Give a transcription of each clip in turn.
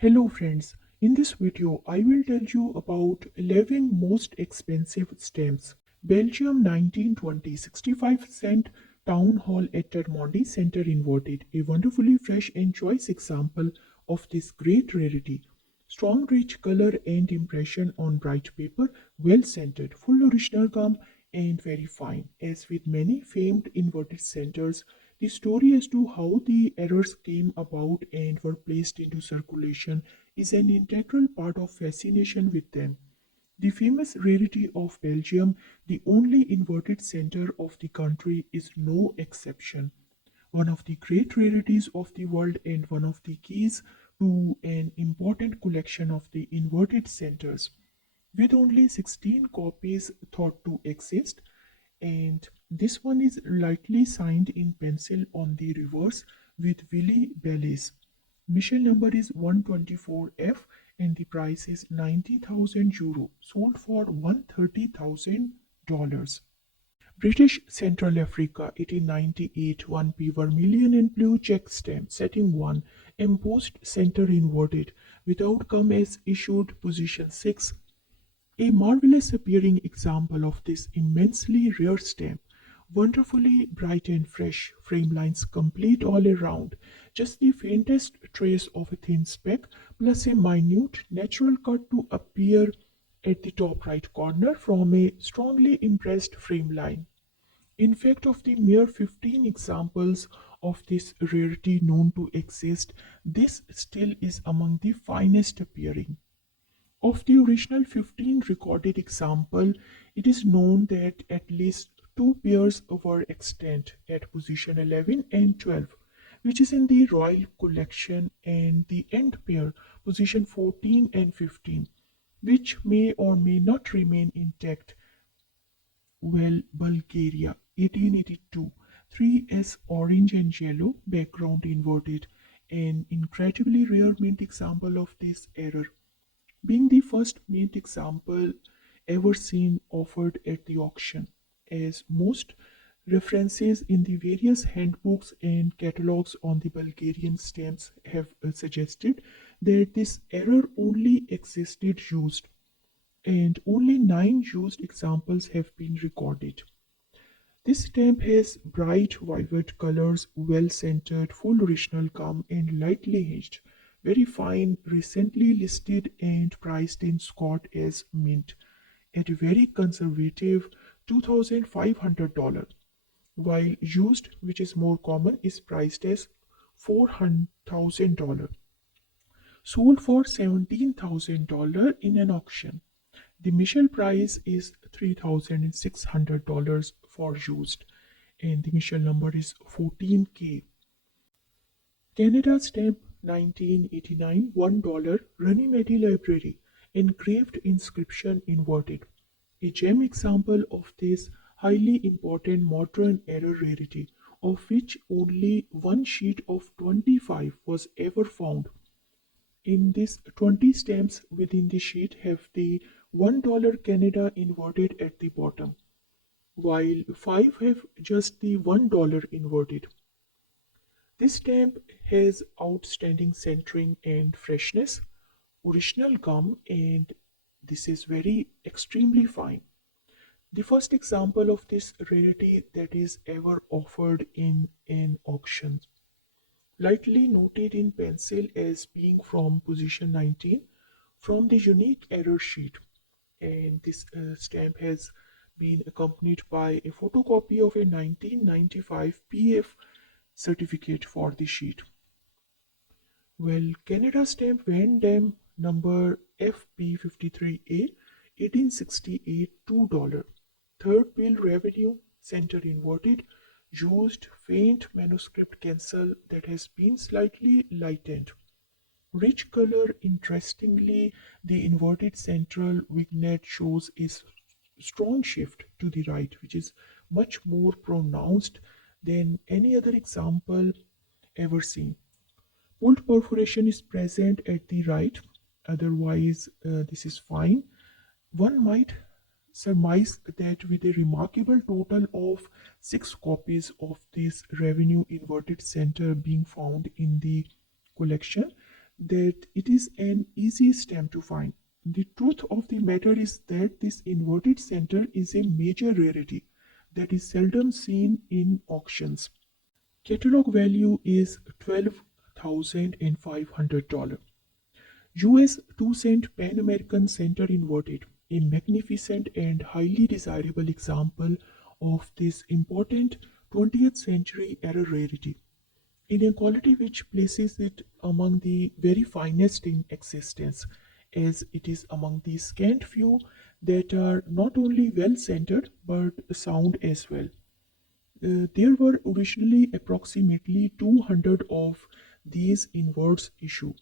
Hello friends, in this video I will tell you about 11 most expensive stamps. Belgium 1920 65 cent Town Hall at Termonde Center inverted, a wonderfully fresh and choice example of this great rarity. Strong rich color and impression on bright paper, well centered, full original gum and very fine. As with many famed inverted centers, the story as to how the errors came about and were placed into circulation is an integral part of fascination with them. The famous rarity of Belgium, the only inverted center of the country, is no exception. One of the great rarities of the world and one of the keys to an important collection of the inverted centers. With only 16 copies thought to exist, and this one is lightly signed in pencil on the reverse with Willy Bellis. Mission number is 124F and the price is 90,000 euro, sold for $130,000. British Central Africa 1898 1p vermilion and blue check stamp setting 1 embossed center inverted with outcome as issued position 6, a marvelous appearing example of this immensely rare stamp, wonderfully bright and fresh, frame lines complete all around, just the faintest trace of a thin speck, plus a minute natural cut to appear at the top right corner from a strongly impressed frame line. In fact, of the mere 15 examples of this rarity known to exist, this still is among the finest appearing. Of the original 15 recorded example, it is known that at least two pairs were extant at position 11 and 12, which is in the royal collection, and the end pair, position 14 and 15, which may or may not remain intact. Well, Bulgaria, 1882, 3S orange and yellow, background inverted, an incredibly rare mint example of this error, being the first mint example ever seen offered at the auction, as most references in the various handbooks and catalogs on the Bulgarian stamps have suggested that this error only existed used, and only 9 used examples have been recorded. This stamp has bright, vivid colors, well centered, full original gum, and lightly hinged. Very fine, recently listed and priced in Scott as mint at a very conservative $2,500, while used, which is more common, is priced as $400,000. Sold for $17,000 in an auction. The initial price is $3,600 for used, and the initial number is 14K. Canada stamp 1989 $1 Runnymede Library, engraved inscription inverted. A gem example of this highly important modern error rarity, of which only one sheet of 25 was ever found. In this, 20 stamps within the sheet have the $1 Canada inverted at the bottom, while 5 have just the $1 inverted. This stamp has outstanding centering and freshness, original gum, and this is very extremely fine. The first example of this rarity that is ever offered in an auction, lightly noted in pencil as being from position 19 from the unique error sheet, and this stamp has been accompanied by a photocopy of a 1995 PF certificate for the sheet. Well, Canada stamp Van Dam number FP53A 1868 $2. Third bill revenue, center inverted, used faint manuscript cancel that has been slightly lightened. Rich color, interestingly, the inverted central vignette shows a strong shift to the right, which is much more pronounced than any other example ever seen. Pulled perforation is present at the right, otherwise, this is fine. One might surmise that with a remarkable total of 6 copies of this revenue inverted center being found in the collection, that it is an easy stamp to find. The truth of the matter is that this inverted center is a major rarity that is seldom seen in auctions. Catalog value is $12,500. US 2-cent Pan American Center inverted, a magnificent and highly desirable example of this important 20th century era rarity, in a quality which places it among the very finest in existence, as it is among the scant few that are not only well centered but sound as well. There were originally approximately 200 of these inverts issued,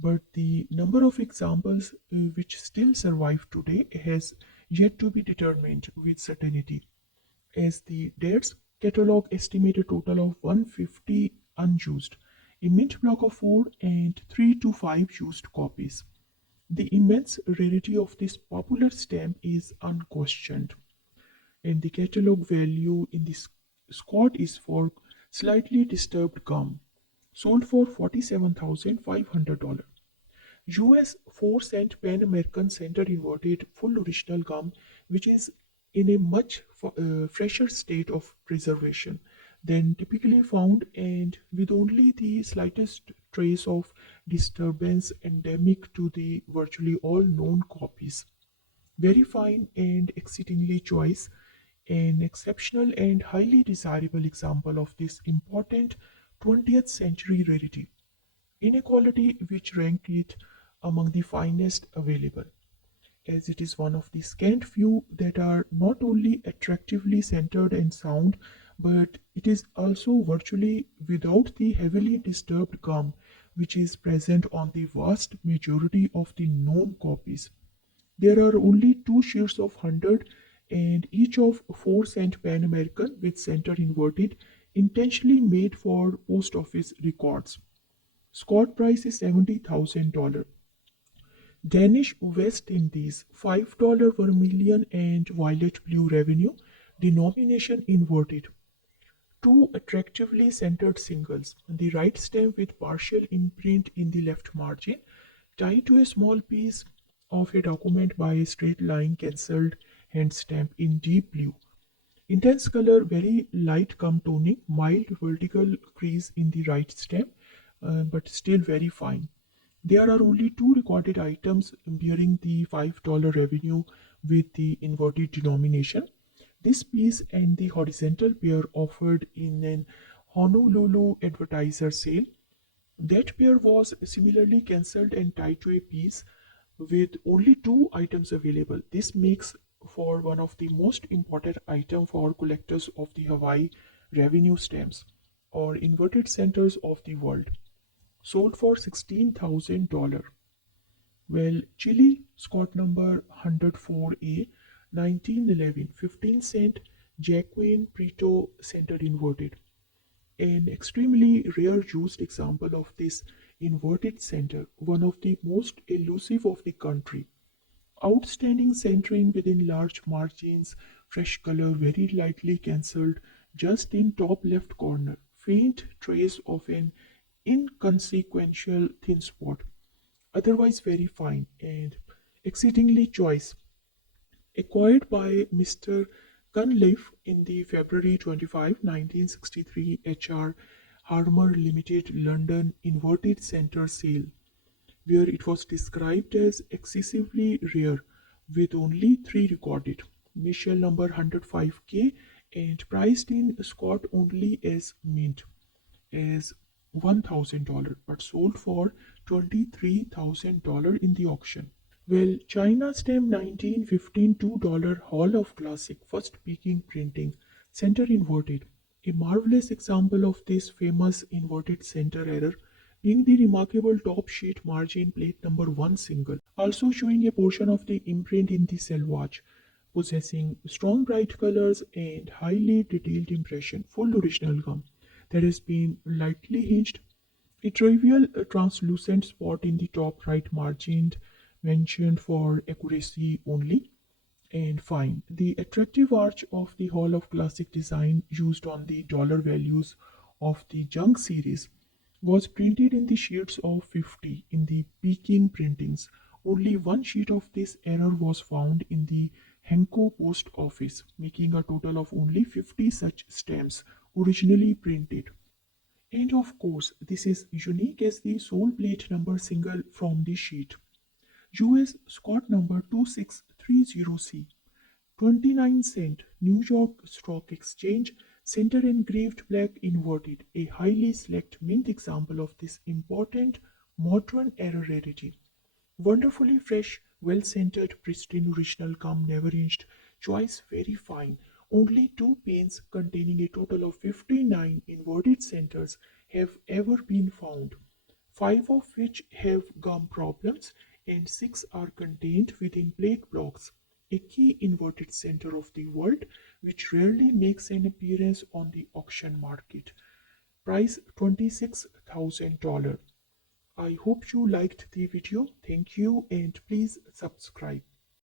but the number of examples which still survive today has yet to be determined with certainty, as the dates catalog estimate a total of 150 unused, a mint block of 4 and 3 to 5 used copies. The immense rarity of this popular stamp is unquestioned, and the catalog value in this Scott is for slightly disturbed gum, sold for $47,500. US 4-cent Pan American Center inverted full original gum, which is in a much fresher state of preservation than typically found and with only the slightest trace of disturbance endemic to the virtually all known copies. Very fine and exceedingly choice, an exceptional and highly desirable example of this important 20th century rarity, inequality which ranked it among the finest available, as it is one of the scant few that are not only attractively centered and sound, but it is also virtually without the heavily disturbed gum which is present on the vast majority of the known copies. There are only two shares of 100 and each of 4-cent Pan American with center inverted, intentionally made for post office records. Scott price is $70,000. Danish West Indies $5 vermilion and violet blue revenue, denomination inverted. Two attractively centered singles, the right stem with partial imprint in the left margin, tied to a small piece of a document by a straight line cancelled hand stamp in deep blue. Intense color, very light gum toning, mild vertical crease in the right stem, but still very fine. There are only two recorded items bearing the $5 revenue with the inverted denomination. This piece and the horizontal pair offered in an Honolulu advertiser sale. That pair was similarly cancelled and tied to a piece with only two items available. This makes for one of the most important items for collectors of the Hawaii revenue stamps or inverted centers of the world, sold for $16,000. Well, Chile, Scott number 104A, 1911, 15-cent, Jacqueline Prieto center inverted. An extremely rare used example of this inverted center, one of the most elusive of the country. Outstanding centering within large margins, fresh color very lightly cancelled, just in top left corner, faint trace of an inconsequential thin spot, otherwise very fine and exceedingly choice. Acquired by Mr. Cunliffe in the February 25, 1963 HR Harmer Limited London Inverted Centre sale, where it was described as excessively rare, with only three recorded. Michelle number 105K and priced in Scott only as mint, as $1,000, but sold for $23,000 in the auction. Well, China stamp 1915 $2 Hall of Classic first peaking printing, center inverted. A marvelous example of this famous inverted center error being the remarkable top sheet margin plate number 1 single, also showing a portion of the imprint in the selvage, possessing strong bright colors and highly detailed impression, full original gum that has been lightly hinged, a trivial translucent spot in the top right margin mentioned for accuracy only, and fine. The attractive arch of the Hall of Classic design used on the dollar values of the Junk series, was printed in the sheets of 50 in the Peking printings. Only one sheet of this error was found in the Henko post office, making a total of only 50 such stamps originally printed. And of course, this is unique as the sole plate number single from the sheet. US Scott number 2630C, 29 cent, New York Stock Exchange, center engraved black inverted, a highly select mint example of this important modern error rarity. Wonderfully fresh, well centered, pristine, original, calm, never inched, choice very fine. Only two panes containing a total of 59 inverted centers have ever been found, five of which have gum problems, and six are contained within plate blocks, a key inverted center of the world which rarely makes an appearance on the auction market. Price $26,000. I hope you liked the video. Thank you and please subscribe.